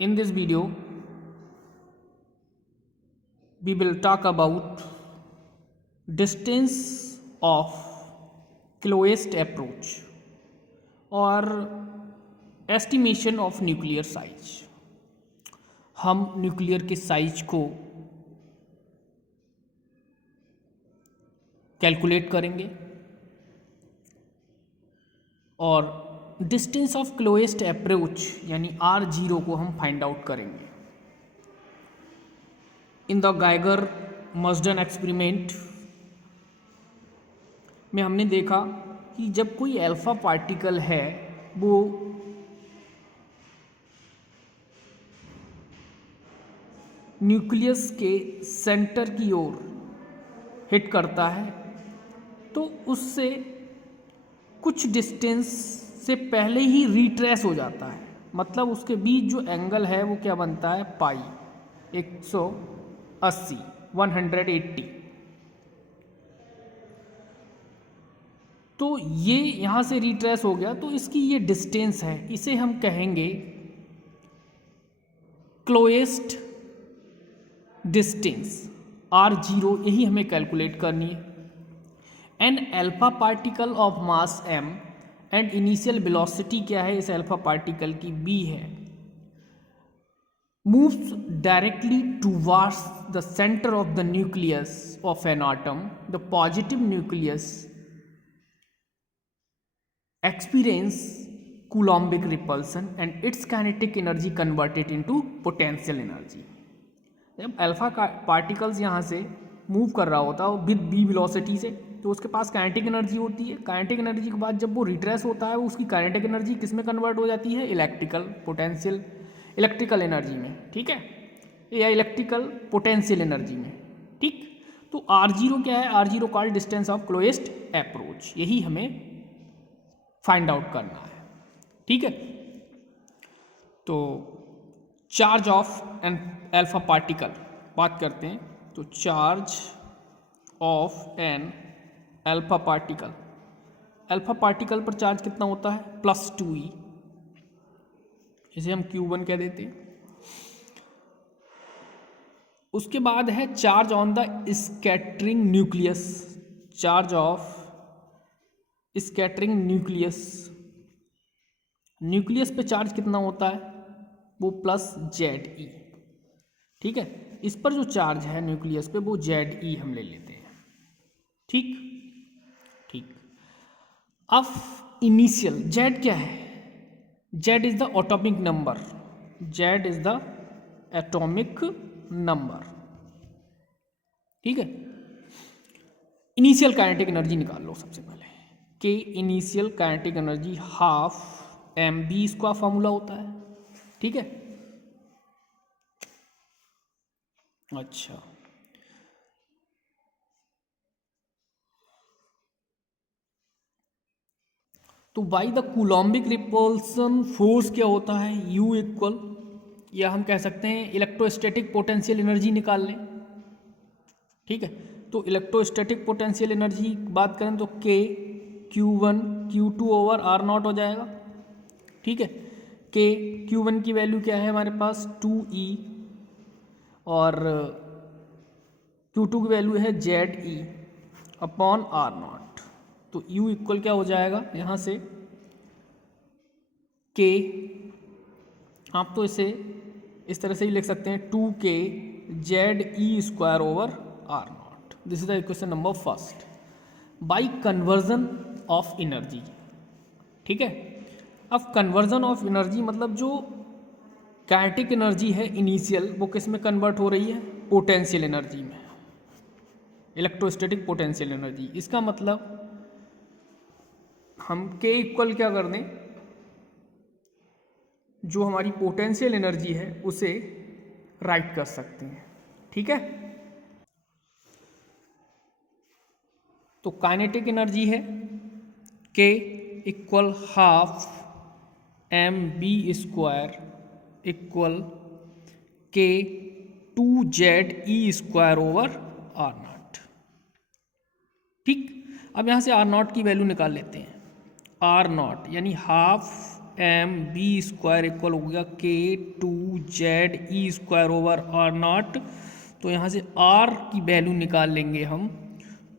In this video, we will talk about distance of closest approach और estimation of nuclear size. हम nuclear के size को calculate करेंगे और डिस्टेंस ऑफ क्लोएस्ट अप्रोच यानी R0 को हम फाइंड आउट करेंगे. इन द गाइगर मर्जन एक्सपेरिमेंट में हमने देखा कि जब कोई अल्फा पार्टिकल है वो न्यूक्लियस के सेंटर की ओर हिट करता है तो उससे कुछ डिस्टेंस से पहले ही रिट्रेस हो जाता है. मतलब उसके बीच जो एंगल है वो क्या बनता है, पाई 180. तो ये यहाँ से रिट्रेस हो गया तो इसकी ये डिस्टेंस है, इसे हम कहेंगे क्लोएस्ट डिस्टेंस R0. यही हमें कैलकुलेट करनी है. An alpha particle of mass m and initial velocity क्या है इस अल्फा पार्टिकल की, b है, moves directly towards the center of the nucleus of an atom. The positive nucleus experience Coulombic repulsion and its kinetic energy converted into potential energy. जब alpha particles यहाँ से move कर रहा होता है with B velocity से तो उसके पास काइनेटिक एनर्जी होती है. काइनेटिक एनर्जी के बाद जब वो रिट्रेस होता है उसकी काइनेटिक एनर्जी किस में कन्वर्ट हो जाती है, इलेक्ट्रिकल एनर्जी में. ठीक है, या इलेक्ट्रिकल पोटेंशियल एनर्जी में. ठीक, तो R0 क्या है, R0 called distance of closest approach. यही हमें फाइंड आउट करना है. ठीक है, तो charge of an alpha particle बात करते हैं. तो charge of an alpha particle पर चार्ज कितना होता है, +2e. इसे हम Q1 कह देते हैं. उसके बाद है charge on the scattering nucleus. Charge of scattering nucleus पे चार्ज कितना होता है, वो +ZE. ठीक है, इस पर जो चार्ज है न्यूक्लियस पे वो ZE हम ले लेते हैं. ठीक. अब इनिशियल Z क्या है, Z is the atomic number. ठीक है, इनिशियल काइनेटिक एनर्जी निकाल लो सबसे पहले. कि इनिशियल काइनेटिक एनर्जी ½ mv इसका फॉर्मूला होता है. ठीक है, अच्छा, तो बाई द कूलॉम्बिक रिपल्सन फोर्स क्या होता है, U इक्वल, या हम कह सकते हैं इलेक्ट्रोस्टैटिक पोटेंशियल एनर्जी निकाल लें. ठीक है, तो इलेक्ट्रोस्टैटिक पोटेंशियल एनर्जी बात करें तो K Q1 Q2 over R0 हो जाएगा. ठीक है, K Q1 की वैल्यू क्या है हमारे पास 2E और Q2 की वैल्यू है ZE अपॉन R0. तो U इक्वल क्या हो जाएगा यहाँ से K, आप तो इसे इस तरह से ही लिख सकते हैं 2K ZE² over R0. This is the equation number first by conversion of energy. ठीक है, अब कन्वर्जन ऑफ एनर्जी मतलब जो काइनेटिक एनर्जी है इनिशियल वो किस में कन्वर्ट हो रही है, पोटेंशियल एनर्जी में, इलेक्ट्रोस्टैटिक पोटेंशियल एनर्जी. इसका मतलब हम K इक्वल क्या कर दें, जो हमारी पोटेंशियल एनर्जी है उसे राइट कर सकते हैं. ठीक है, तो काइनेटिक एनर्जी है K equal ½ mv² equal K 2ZE² over R0. ठीक, अब यहाँ से R0 की वैल्यू निकाल लेते हैं. R0 यानी ½ एम बी स्क्वायर इक्वल हो गया के टू जेड ई स्क्वायर ओवर आर नॉट। तो यहाँ से आर की वैल्यू निकाल लेंगे हम,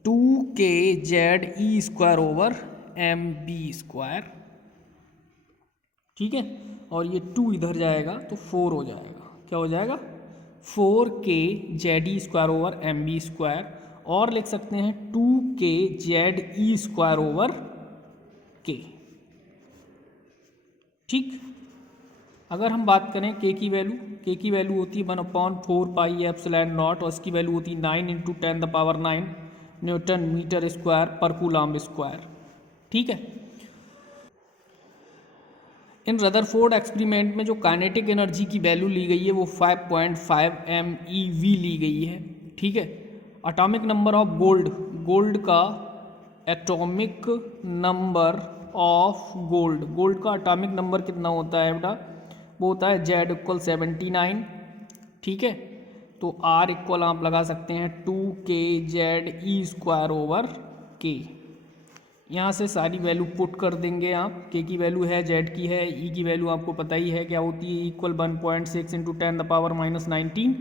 टू के जेड ई square over m b square, ठीक है। और ये 2 इधर जाएगा तो 4 हो जाएगा, क्या हो जाएगा 4 के जेड ई square over m b square, और लिख सकते हैं 2 के जेड ई स्क्वायर ओवर के, ठीक। अगर हम बात करें के की वैल्यू होती है 1/4 पाई एप्सिलॉन नॉट, और इसकी वैल्यू होती है 9 × 10⁹ न्यूटन मीटर स्क्वायर पर कूलम्ब स्क्वायर, ठीक है। इन रदरफोर्ड एक्सपेरिमेंट में जो काइनेटिक एनर्जी की वैल्यू ली गई है वो 5.5 MeV ली गई है, ठीक है। एटॉमिक नंबर ऑफ गोल्ड का एटॉमिक नंबर ऑफ गोल्ड का एटॉमिक नंबर कितना होता है बेटा, वो होता है Z = 79, ठीक है। तो R इक्वल आप लगा सकते हैं 2k ZE square over k। यहाँ से सारी वैल्यू पुट कर देंगे आप, के की वैल्यू है, जेड की है, ई की वैल्यू आपको पता ही है क्या होती है, इक्वल 1.6 × 10⁻⁻19,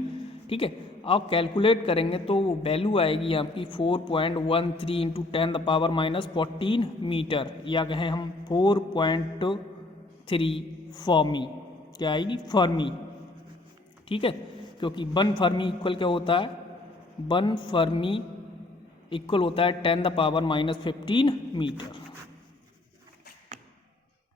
ठीक है। आप कैलकुलेट करेंगे तो वैल्यू आएगी आपकी 4.13 × 10⁻14 मीटर, या कहें हम 4.3 फर्मी, क्या आएगी फर्मी, ठीक है। क्योंकि 1 फर्मी इक्वल क्या होता है, 1 फर्मी इक्वल होता है 10⁻⁻15 मीटर।